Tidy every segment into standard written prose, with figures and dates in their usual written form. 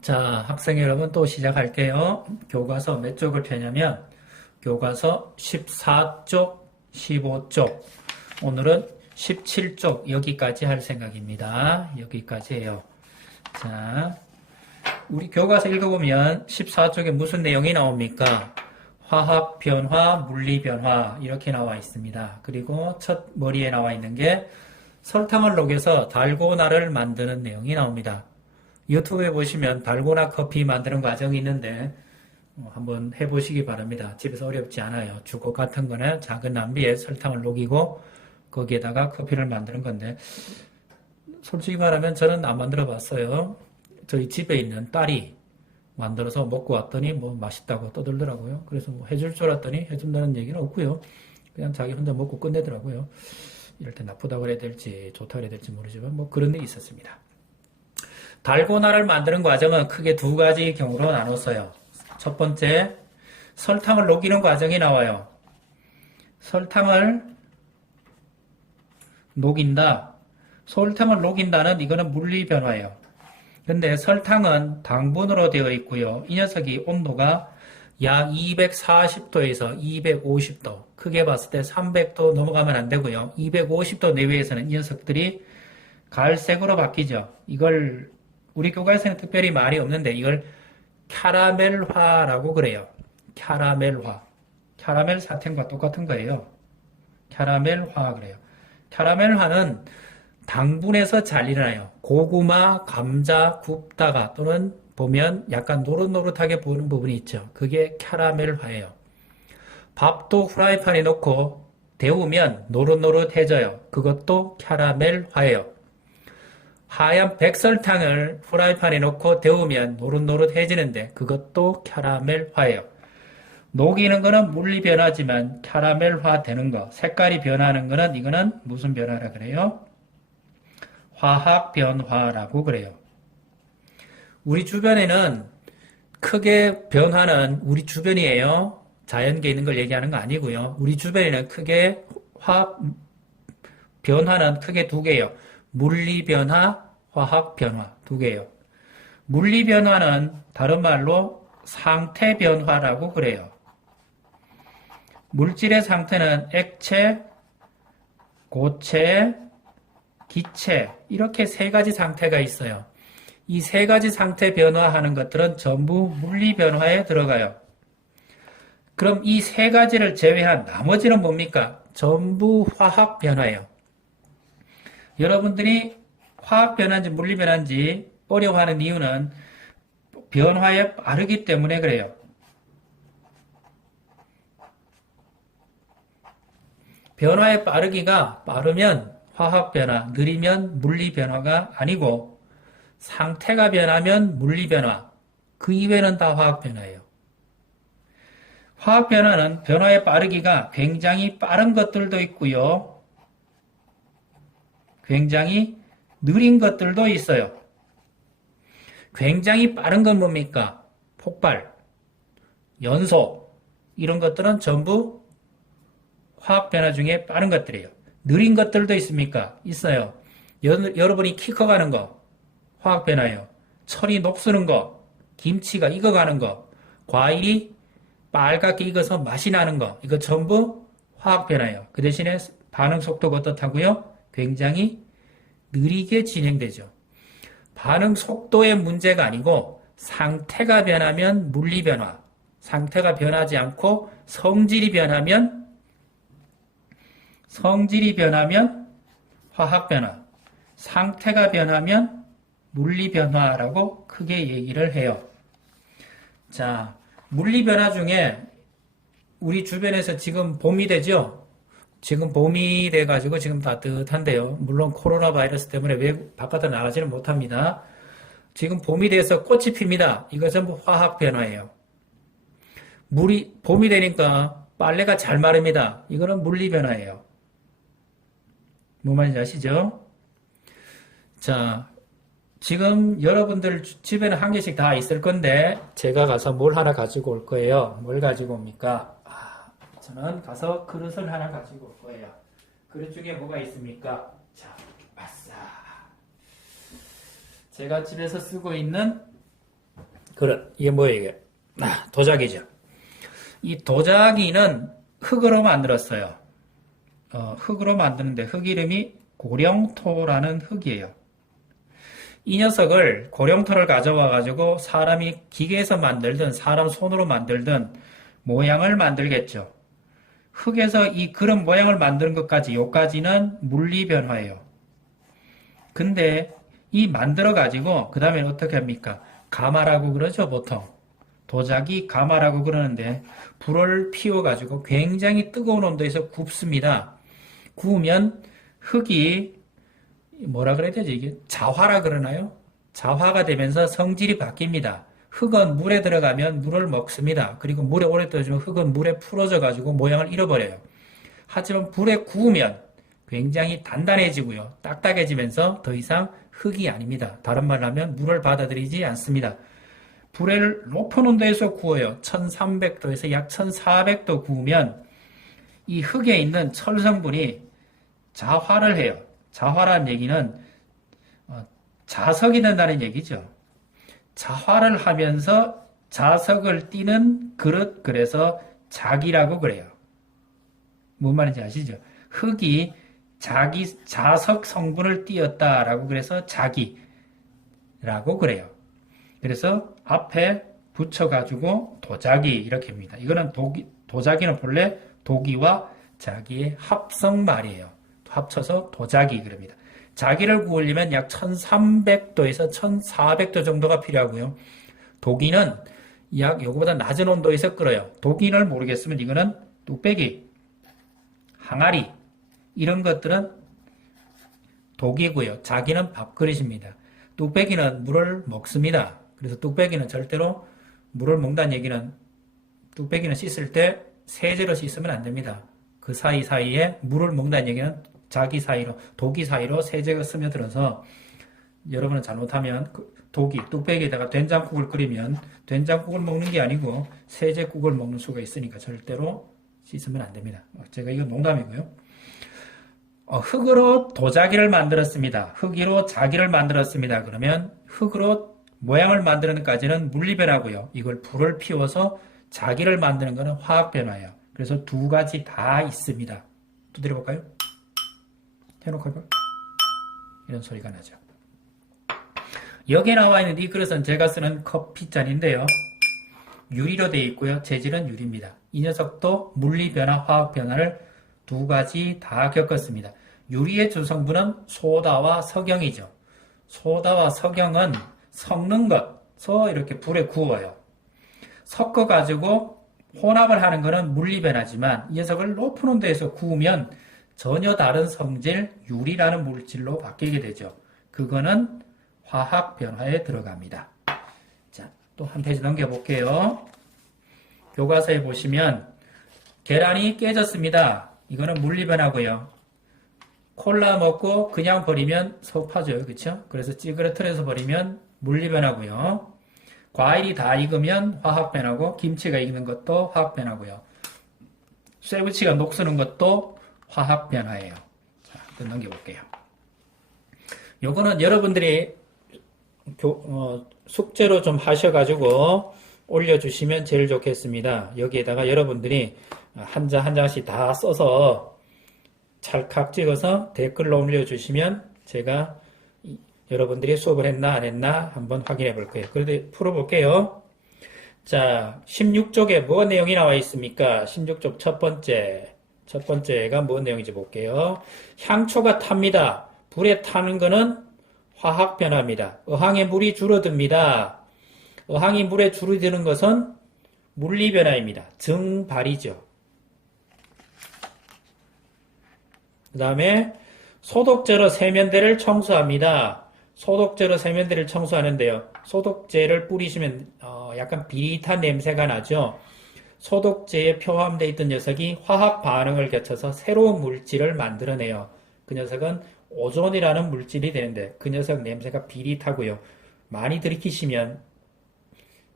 자, 학생 여러분 또 시작할게요. 교과서 몇 쪽을 펴냐면 교과서 14쪽, 15쪽. 오늘은 17쪽 여기까지 할 생각입니다. 여기까지 해요. 자, 우리 교과서 읽어보면 14쪽에 무슨 내용이 나옵니까? 화학 변화, 물리 변화 이렇게 나와 있습니다. 그리고 첫 머리에 나와 있는 게 설탕을 녹여서 달고나를 만드는 내용이 나옵니다. 유튜브에 보시면 달고나 커피 만드는 과정이 있는데 한번 해보시기 바랍니다. 집에서 어렵지 않아요. 주걱 같은 거는 작은 냄비에 설탕을 녹이고 거기에다가 커피를 만드는 건데 솔직히 말하면 저는 안 만들어 봤어요. 저희 집에 있는 딸이 만들어서 먹고 왔더니 뭐 맛있다고 떠들더라고요. 그래서 뭐 해줄 줄 알았더니 해준다는 얘기는 없고요. 그냥 자기 혼자 먹고 끝내더라고요. 이럴 때 나쁘다고 그래야 될지 좋다고 그래야 될지 모르지만 뭐 그런 일이 있었습니다. 달고나를 만드는 과정은 크게 두 가지 경우로 나눴어요. 첫 번째, 설탕을 녹이는 과정이 나와요. 설탕을 녹인다. 설탕을 녹인다는 이거는 물리 변화예요. 근데 설탕은 당분으로 되어 있고요. 이 녀석이 온도가 약 240도에서 250도, 크게 봤을 때 300도 넘어가면 안 되고요. 250도 내외에서는 이 녀석들이 갈색으로 바뀌죠. 이걸 우리 교과에서는 특별히 말이 없는데 이걸 캐러멜화라고 그래요. 캐러멜화. 캐러멜 사탕과 똑같은 거예요. 캐러멜화 그래요. 캐러멜화는 당분에서 잘 일어나요. 고구마, 감자 굽다가 또는 보면 약간 노릇노릇하게 보이는 부분이 있죠. 그게 캐러멜화예요. 밥도 후라이팬에 넣고 데우면 노릇노릇해져요. 그것도 캐러멜화예요. 하얀 백설탕을 후라이팬에 넣고 데우면 노릇노릇해지는데 그것도 캐러멜화예요. 녹이는 거는 물리 변화지만 캐러멜화 되는 거, 색깔이 변하는 거는 이거는 무슨 변화라 그래요? 화학 변화라고 그래요. 우리 주변에는 크게 변화는 우리 주변이에요. 자연계에 있는 걸 얘기하는 거 아니고요. 우리 주변에는 크게 화학 변화는 크게 두 개예요. 물리 변화, 화학 변화 두 개예요. 물리 변화는 다른 말로 상태 변화라고 그래요. 물질의 상태는 액체, 고체, 기체 이렇게 세 가지 상태가 있어요. 이 세 가지 상태 변화하는 것들은 전부 물리 변화에 들어가요. 그럼 이 세 가지를 제외한 나머지는 뭡니까? 전부 화학 변화예요. 여러분들이 화학 변화인지 물리 변화인지 어려워하는 이유는 변화에 빠르기 때문에 그래요. 변화에 빠르기가 빠르면 화학 변화, 느리면 물리 변화가 아니고 상태가 변하면 물리 변화, 그 이외는 다 화학 변화예요. 화학 변화는 변화의 빠르기가 굉장히 빠른 것들도 있고요. 굉장히 느린 것들도 있어요. 굉장히 빠른 건 뭡니까? 폭발, 연소 이런 것들은 전부 화학 변화 중에 빠른 것들이에요. 느린 것들도 있습니까? 있어요. 여러분이 키 커가는 거 화학 변화예요. 철이 녹슬는 거, 김치가 익어가는 거, 과일이 빨갛게 익어서 맛이 나는 거 이거 전부 화학 변화예요. 그 대신에 반응 속도가 어떻다고요? 굉장히 느리게 진행되죠. 반응 속도의 문제가 아니고 상태가 변하면 물리 변화, 상태가 변하지 않고 성질이 변하면 화학 변화, 상태가 변하면 물리 변화라고 크게 얘기를 해요. 자, 물리 변화 중에 우리 주변에서 지금 봄이 되죠? 지금 봄이 돼가지고 지금 따뜻한데요. 물론 코로나 바이러스 때문에 외국 바깥에 나가지는 못합니다. 지금 봄이 돼서 꽃이 핍니다. 이거 전부 화학 변화예요. 봄이 되니까 빨래가 잘 마릅니다. 이거는 물리 변화예요. 뭐 말인지 아시죠? 자, 지금 여러분들 집에는 한 개씩 다 있을 건데 제가 가서 뭘 하나 가지고 올 거예요. 뭘 가지고 옵니까? 저는 가서 그릇을 하나 가지고 올 거예요. 그릇 중에 뭐가 있습니까? 자, 아싸. 제가 집에서 쓰고 있는 그릇. 이게 뭐예요, 이게? 도자기죠. 이 도자기는 흙으로 만들었어요. 흙으로 만드는데 흙 이름이 고령토라는 흙이에요. 이 녀석을 고령토를 가져와 가지고 사람이 기계에서 만들든 사람 손으로 만들든 모양을 만들겠죠. 흙에서 이 그런 모양을 만드는 것까지 요까지는 물리변화예요. 근데 이 만들어 가지고 그 다음에 어떻게 합니까? 가마라고 그러죠, 보통. 도자기 가마라고 그러는데 불을 피워 가지고 굉장히 뜨거운 온도에서 굽습니다. 구우면 흙이 뭐라 그래야 되지? 이게 자화라 그러나요? 자화가 되면서 성질이 바뀝니다. 흙은 물에 들어가면 물을 먹습니다. 그리고 물에 오래 떠주면 흙은 물에 풀어져 가지고 모양을 잃어버려요. 하지만 불에 구우면 굉장히 단단해지고요. 딱딱해지면서 더 이상 흙이 아닙니다. 다른 말로 하면 물을 받아들이지 않습니다. 불을 높은 온도에서 구워요. 1300도에서 약 1400도 구우면 이 흙에 있는 철 성분이 자화를 해요. 자화라는 얘기는 자석이 된다는 얘기죠. 자화를 하면서 자석을 띠는 그릇, 그래서 자기라고 그래요. 뭔 말인지 아시죠? 흙이 자석 성분을 띄었다라고 그래서 자기라고 그래요. 그래서 앞에 붙여가지고 도자기 이렇게 합니다. 이거는 도자기는 본래 도기와 자기의 합성 말이에요. 합쳐서 도자기 그럽니다. 자기를 구우려면 약 1300도에서 1400도 정도가 필요하고요. 도기는 약 요거보다 낮은 온도에서 끓어요. 도기를 모르겠으면 이거는 뚝배기, 항아리 이런 것들은 도기고요. 자기는 밥그릇입니다. 뚝배기는 물을 먹습니다. 그래서 뚝배기는 절대로 물을 먹는다는 얘기는 뚝배기는 씻을 때 세제로 씻으면 안 됩니다. 그 사이사이에 물을 먹는다는 얘기는 자기 사이로, 도기 사이로 세제가 스며들어서 여러분은 잘못하면 뚝배기에다가 된장국을 끓이면 된장국을 먹는 게 아니고 세제국을 먹는 수가 있으니까 절대로 씻으면 안 됩니다. 제가 이건 농담이고요. 흙으로 도자기를 만들었습니다. 흙으로 자기를 만들었습니다. 그러면 흙으로 모양을 만드는 것까지는 물리변화고요. 이걸 불을 피워서 자기를 만드는 것은 화학변화예요. 그래서 두 가지 다 있습니다. 두드려 볼까요? 해놓고 해볼까요? 이런 소리가 나죠. 여기에 나와 있는 이 그릇은 제가 쓰는 커피잔인데요. 유리로 되어 있고요. 재질은 유리입니다. 이 녀석도 물리변화, 화학변화를 두 가지 다 겪었습니다. 유리의 주성분은 소다와 석영이죠. 소다와 석영은 섞는 것서 이렇게 불에 구워요. 섞어가지고 혼합을 하는 것은 물리변화지만 이 녀석을 높은 온도에서 구우면 전혀 다른 성질, 유리라는 물질로 바뀌게 되죠. 그거는 화학변화에 들어갑니다. 자, 또 한 페이지 넘겨볼게요. 교과서에 보시면 계란이 깨졌습니다. 이거는 물리변화고요. 콜라 먹고 그냥 버리면 섭하죠. 그렇죠? 그래서 찌그러뜨려서 버리면 물리변화고요. 과일이 다 익으면 화학변화고 김치가 익는 것도 화학변화고요. 쇠붙이가 녹쓰는 것도 화학변화예요. 자, 또 넘겨볼게요. 요거는 여러분들이 숙제로 좀 하셔가지고 올려주시면 제일 좋겠습니다. 여기에다가 여러분들이 한 장 한 장씩 다 써서 찰칵 찍어서 댓글로 올려주시면 제가 여러분들이 수업을 했나 안 했나 한번 확인해 볼 거예요. 그래도 풀어볼게요. 자, 16쪽에 뭐 내용이 나와 있습니까? 16쪽 첫 번째가 뭔 내용인지 볼게요. 향초가 탑니다. 불에 타는 거는 화학변화입니다. 어항에 물이 줄어듭니다. 어항이 물에 줄어드는 것은 물리변화입니다. 증발이죠. 그 다음에 소독제로 세면대를 청소합니다. 소독제로 세면대를 청소하는데요. 소독제를 뿌리시면 약간 비릿한 냄새가 나죠. 소독제에 포함되어 있던 녀석이 화학 반응을 거쳐서 새로운 물질을 만들어내요. 그 녀석은 오존이라는 물질이 되는데 그 녀석 냄새가 비릿하고요. 많이 들이키시면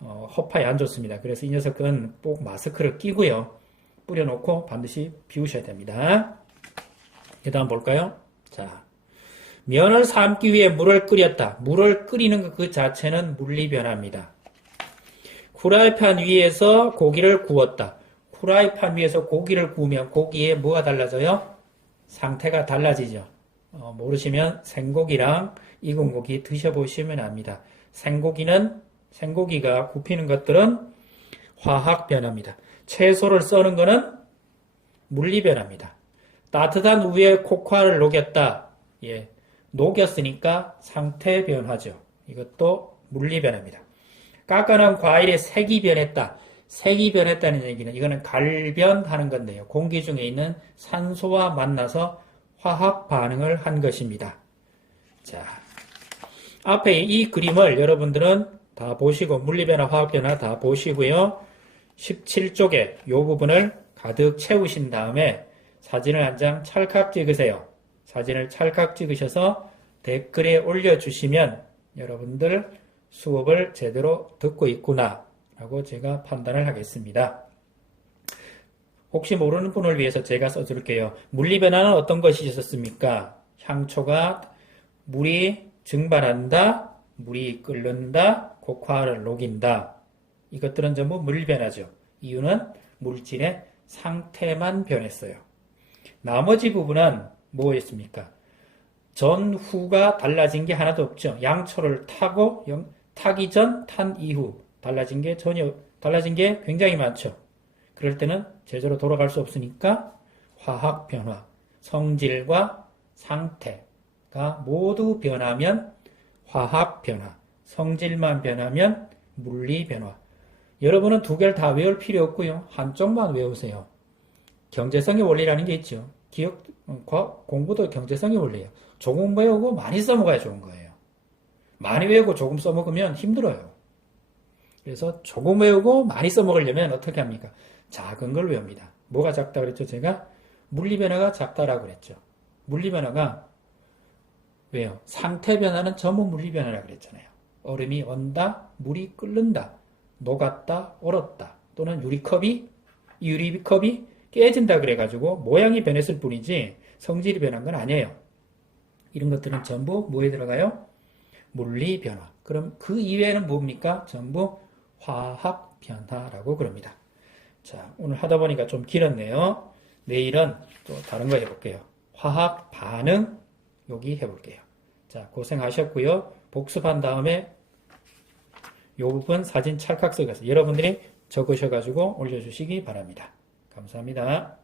허파에 안 좋습니다. 그래서 이 녀석은 꼭 마스크를 끼고요. 뿌려놓고 반드시 비우셔야 됩니다. 그 다음 볼까요? 자, 면을 삶기 위해 물을 끓였다. 물을 끓이는 것 그 자체는 물리변화입니다. 후라이팬 위에서 고기를 구웠다. 후라이팬 위에서 고기를 구우면 고기에 뭐가 달라져요? 상태가 달라지죠. 모르시면 생고기랑 익은 고기 드셔보시면 압니다. 생고기가 굽히는 것들은 화학 변화입니다. 채소를 써는 것은 물리 변화입니다. 따뜻한 우유에 코코아를 녹였다. 예, 녹였으니까 상태 변화죠. 이것도 물리 변화입니다. 깎아놓은 과일의 색이 변했다. 색이 변했다는 얘기는 이거는 갈변하는 건데요. 공기 중에 있는 산소와 만나서 화학 반응을 한 것입니다. 자, 앞에 이 그림을 여러분들은 다 보시고 물리변화, 화학변화 다 보시고요. 17쪽에 이 부분을 가득 채우신 다음에 사진을 한 장 찰칵 찍으세요. 사진을 찰칵 찍으셔서 댓글에 올려주시면 여러분들 수업을 제대로 듣고 있구나 라고 제가 판단을 하겠습니다. 혹시 모르는 분을 위해서 제가 써줄게요. 물리변화는 어떤 것이 있었습니까? 향초가 물이 증발한다, 물이 끓는다, 코코아를 녹인다. 이것들은 전부 물변화죠. 이유는 물질의 상태만 변했어요. 나머지 부분은 뭐였습니까? 전후가 달라진 게 하나도 없죠. 양초를 타기 전, 탄 이후 달라진 게 굉장히 많죠. 그럴 때는 제대로 돌아갈 수 없으니까 화학 변화, 성질과 상태가 모두 변하면 화학 변화, 성질만 변하면 물리 변화. 여러분은 두 개를 다 외울 필요 없고요. 한쪽만 외우세요. 경제성의 원리라는 게 있죠. 공부도 경제성의 원리예요. 조금 외우고 많이 써먹어야 좋은 거예요. 많이 외우고 조금 써먹으면 힘들어요. 그래서 조금 외우고 많이 써먹으려면 어떻게 합니까? 작은 걸 외웁니다. 뭐가 작다 그랬죠? 제가 물리변화가 작다라고 그랬죠. 물리변화가 왜요? 상태 변화는 전부 물리변화라고 그랬잖아요. 얼음이 온다, 물이 끓는다, 녹았다, 얼었다, 또는 유리컵이 깨진다 그래가지고 모양이 변했을 뿐이지 성질이 변한 건 아니에요. 이런 것들은 전부 뭐에 들어가요? 물리 변화. 그럼 그 이외에는 뭡니까? 전부 화학 변화라고 그럽니다. 자, 오늘 하다 보니까 좀 길었네요. 내일은 또 다른 거 해볼게요. 화학 반응 여기 해볼게요. 자, 고생하셨고요. 복습한 다음에 이 부분 사진 찰칵 써서 여러분들이 적으셔가지고 올려주시기 바랍니다. 감사합니다.